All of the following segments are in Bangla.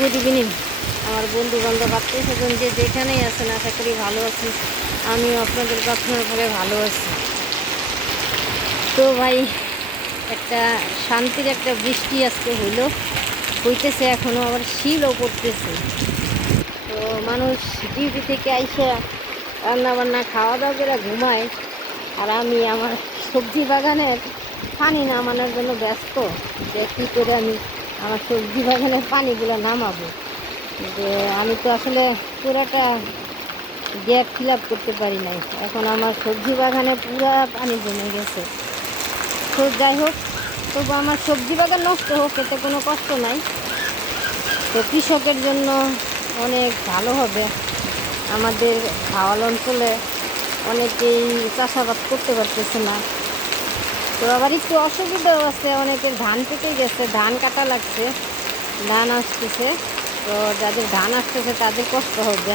গুড ইভিনিং আমার বন্ধু বান্ধব আত্মীয় স্বজন যে যেখানেই আছেন, আশা করি ভালো আছি। আমিও আপনাদের প্রার্থনার করে ভালো আছি। তো ভাই, একটা শান্তির একটা বৃষ্টি আজকে হইতেছে, এখনও আবার শিলও পড়তেছে। তো মানুষ ডিউটি থেকে আইসা রান্না বান্না খাওয়া দাওয়া করে ঘুমায়, আর আমি আমার সবজি বাগানের পানি নামানোর জন্য ব্যস্ত, যে কী করে আমি আমার সবজি বাগানের পানিগুলো নামাবো। যে আমি তো আসলে পুরাটা গ্যাপ ফিল আপ করতে পারি নাই, এখন আমার সবজি বাগানে পুরা পানি জমে গেছে। তো যাই হোক, তবু আমার সবজি বাগান নষ্ট হোক, এতে কোনো কষ্ট নাই। তো কৃষকের জন্য অনেক ভালো হবে। আমাদের ভাওয়াল অঞ্চলে অনেকেই চাষাবাদ করতে পারতেছে না। তো আবার একটু অসুবিধাও আছে, অনেকের ধান পেকে গেছে, ধান কাটা লাগছে, ধান আসতেছে। তো যাদের ধান আসতেছে তাদের কষ্ট হবে।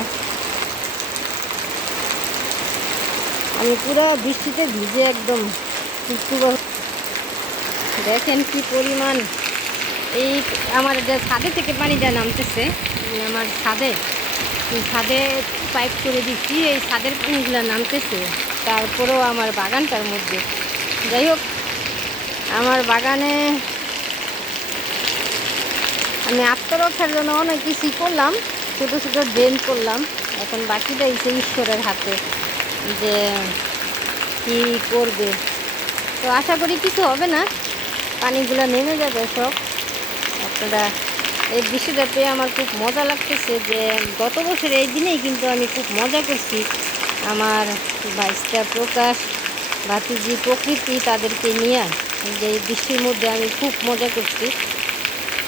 আমি পুরো বৃষ্টিতে ভিজে একদম টুকটুকো। দেখেন কি পরিমাণ এই আমার যে ছাদে থেকে পানিটা নামতেছে, আমার ছাদে পাইপ করে দিচ্ছি, এই ছাদের পানিগুলো নামতেছে, তারপরেও আমার বাগানটার মধ্যে। যাই হোক, আমার বাগানে আমি আত্মরক্ষার জন্য অনেক কিছুই করলাম, ছোটো ছোটো ড্রেন করলাম। এখন বাকিটা এসে ঈশ্বরের হাতে, যে কী করবে। তো আশা করি কিছু হবে না, পানিগুলো নেমে যাবে সব। আপনারা এই বৃষ্টিটা পেয়ে আমার খুব মজা লাগতেছে, যে গত বছর এই দিনেই কিন্তু আমি খুব মজা করছি। আমার বাইশটা প্রকাশ, ভাতিজি, প্রকৃতি, তাদেরকে নিয়ে যে এই বৃষ্টির মধ্যে আমি খুব মজা করছি।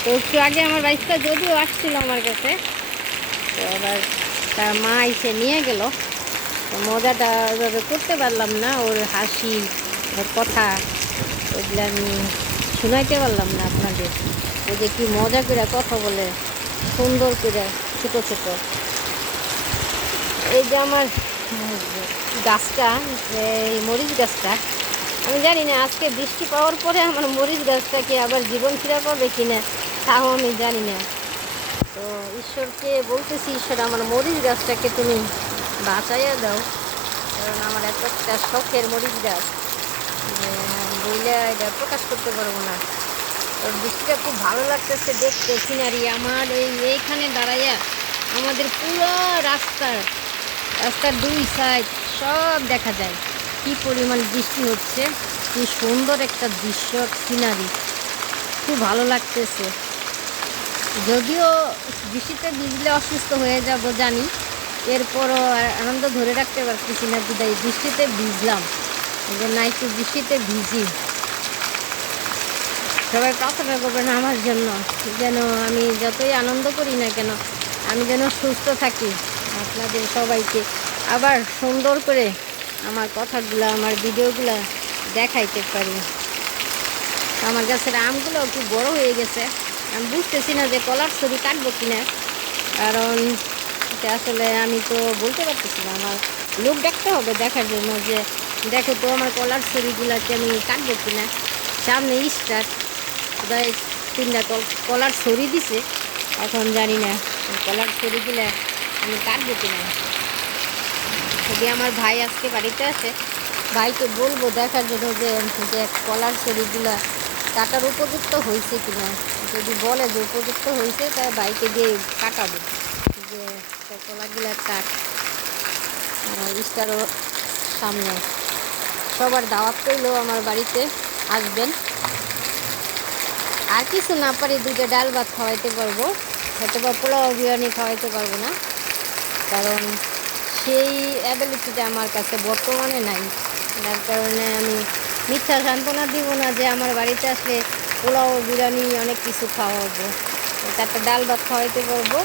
তো একটু আগে আমার বাইশটা যদিও আসছিল আমার কাছে, তো আবার তার মা এসে নিয়ে গেল। তো মজাটা ওইভাবে করতে পারলাম না, ওর হাসি, ওর কথা, ওইগুলো আমি শোনাইতে পারলাম না আপনাদের। ও যে কি মজা করে কথা বলে, সুন্দর করে, ছোটো ছোটো। এই যে আমার গাছটা, এই মরিচ গাছটা, আমি জানি না আজকে বৃষ্টি পাওয়ার পরে আমার মরিচ গাছটাকে আবার জীবন ফিরে পাবে কিনা, তাও আমি জানি না। তো ঈশ্বরকে বলতেছি, ঈশ্বর আমার মরিচ গাছটাকে তুমি বাঁচাইয়া দাও, কারণ আমার এত একটা শখের মরিচ গাছ, বইলে এটা প্রকাশ করতে পারবো না। তো বৃষ্টিটা খুব ভালো লাগতেছে দেখতে, সিনারি। আমার এইখানে দাঁড়াইয়া আমাদের পুরো রাস্তার দুই সাইড সব দেখা যায়। কি পরিমাণ বৃষ্টি হচ্ছে, কি সুন্দর একটা দৃশ্য, সিনারি, খুব ভালো লাগতেছে। যদিও বৃষ্টিতে ভিজলে অসুস্থ হয়ে যাব জানি, এরপরও আনন্দ ধরে রাখতে পারতেছি না, বিদায় বৃষ্টিতে ভিজলাম, যে না একটু বৃষ্টিতে ভিজি। সবাই প্রার্থনা করবেন আমার জন্য, যেন আমি যতই আনন্দ করি না কেন, আমি যেন সুস্থ থাকি, আপনাদের সবাইকে আবার সুন্দর করে আমার কথাগুলো, আমার ভিডিওগুলো দেখাইতে পারি। আমার গাছের আমগুলো খুব বড় হয়ে গেছে, আমি বুঝতেছি না যে কলার ছড়ি কাটবো কিনা, কারণ এটা আসলে আমি তো বলতে পারতেছি না। আমার লোক দেখতে হবে দেখার জন্য, যে দেখো তো আমার কলার ছড়িগুলোকে আমি কাটবো কিনা। সামনে স্টার্ট প্রায় 3টা কলার ছড়ি দিছে, এখন জানি না কলার ছড়িগুলো আমি কাটবো কিনা। যদি আমার ভাই আজকে বাড়িতে আসে, ভাইকে বলবো দেখার জন্য যে কলার ছড়িগুলো কাটার উপযুক্ত হয়েছে কিনা। যদি বলে যে উপযুক্ত হয়েছে, তাই ভাইকে দিয়ে কাটাবো, যে কলাগুলো কাট। ইস্টারও সামনে, সবার দাওয়াত করলেও আমার বাড়িতে আসবেন। আর কিছু না পারি, 2টা ডাল ভাত খাওয়াইতে পারবো, হয়তো বা পোলাও বিরিয়ানি খাওয়াইতে পারবো না, কারণ সেই অ্যাবিলিটিটা আমার কাছে বর্তমানে নাই। যার কারণে আমি মিথ্যা সান্ত্বনা দিব না যে আমার বাড়িতে আসলে পোলাও বিরিয়ানি অনেক কিছু খাওয়াবো, 4টা ডাল ভাত খাওয়াইতে পারবো,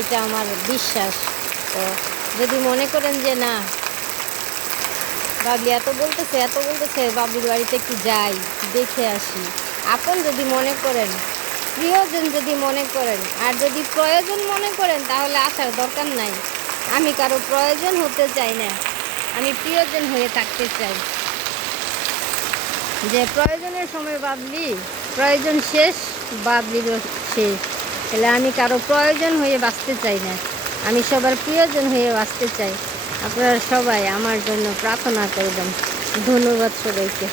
এটা আমার বিশ্বাস। তো যদি মনে করেন যে না, বাবলি এত বলতেছে, বাবলির বাড়িতে একটু যাই, দেখে আসি, আপন যদি মনে করেন, প্রিয়জন যদি মনে করেন, আর যদি প্রয়োজন মনে করেন, তাহলে আসার দরকার নাই। আমি কারো প্রয়োজন হতে চাই না, আমি প্রিয়জন হয়ে থাকতে চাই। যে প্রয়োজনের সময় বাবলি, প্রয়োজন শেষ, বাবলিরও শেষ। তাহলে আমি কারো প্রয়োজন হয়ে বাঁচতে চাই না, আমি সবার প্রিয়জন হয়ে বাঁচতে চাই। আপনারা সবাই আমার জন্য প্রার্থনা করবেন। ধন্যবাদ সবাইকে।